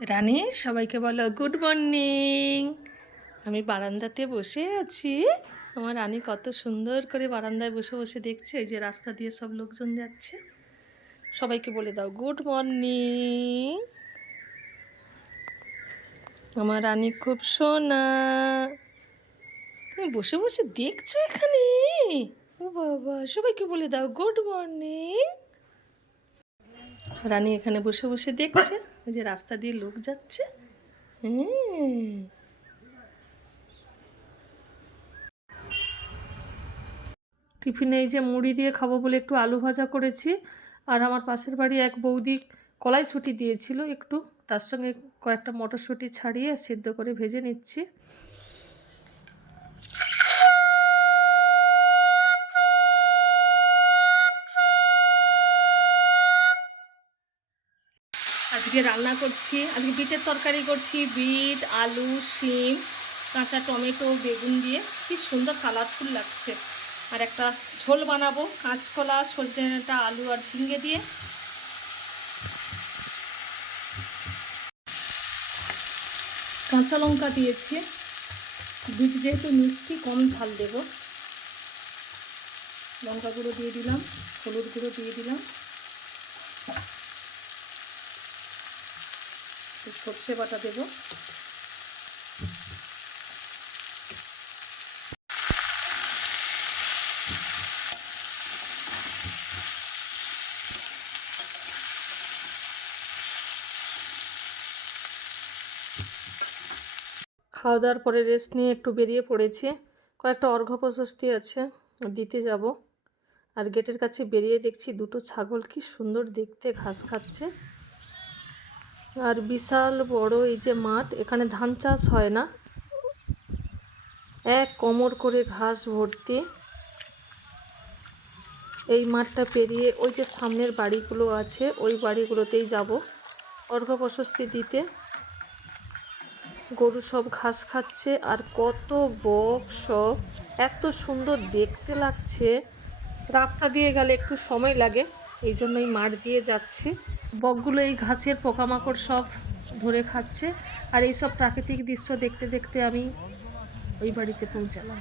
রানী সবাইকে বলো good morning. আমি বারান্দাতে বসে আছি। আমার রানী কত সুন্দর করে বারান্দায় বসে বসে দেখছে এই যে রাস্তা দিয়ে সব লোকজন যাচ্ছে। সবাইকে বলে দাও গুড মর্নিং। আমার রানী খুব সোনা। তুমি বসে বসে দেখছো এখানে? ও বাবা, সবাইকে বলে দাও গুড মর্নিং। রানী এখানে বসে বসে দেখছে ওই যে রাস্তা দিয়ে লোক যাচ্ছে। হ্যাঁ, টিফিনে এই যে মুড়ি দিয়ে খাবো বলে একটু আলু ভাজা করেছি। আর আমার পাশের বাড়ি এক বৌদি কলাইশুঁটি দিয়েছিল একটু, তার সঙ্গে কয়েকটা মটরশুঁটি ছাড়িয়ে সেদ্ধ করে ভেজে নিচ্ছি। আজকে রান্না করছি, আজকে বিটের তরকারি করছি। বিট, আলু, শিম, কাঁচা টমেটো, বেগুন দিয়ে কি সুন্দর কালারফুল লাগছে। আর একটা ঝোল বানাবো কাঁচকলা, সজনে ডাঁটা, আলু আর ঝিঙ্গে দিয়ে। কাঁচা লঙ্কা দিয়েছি, বিট যেহেতু মিষ্টি কম ঝাল দেব। লঙ্কা গুঁড়ো দিয়ে দিলাম, হলুদ গুঁড়ো দিয়ে দিলাম, সর্ষে বাটা দেব। খাওয়া দাওয়ার পরে রেস্ট নিয়ে একটু বেরিয়ে পড়েছি, কয়েকটা অর্ঘ্য প্রশস্তি আছে দিতে যাব। আর গেটের কাছে বেরিয়ে দেখছি দুটো ছাগল কি সুন্দর দেখতে ঘাস খাচ্ছে। আর বিশাল বড় এই যে মাঠ, এখানে ধান চাষ হয় না, এক কোমর করে ঘাস ভর্তি। এই মাঠটা পেরিয়ে ওই যে সামনের বাড়িগুলো আছে ওই বাড়িগুলোতেই যাব অর্ঘ্য প্রশস্তি দিতে। গরু সব ঘাস খাচ্ছে আর কত বক সব, এত সুন্দর দেখতে লাগছে। রাস্তা দিয়ে গেলে একটু সময় লাগে, এই জন্যই মাঠ দিয়ে যাচ্ছি। বকগুলো এই ঘাসের পোকামাকড় সব ধরে খাচ্ছে। আর এইসব প্রাকৃতিক দৃশ্য দেখতে দেখতে আমি ওই বাড়িতে পৌঁছালাম।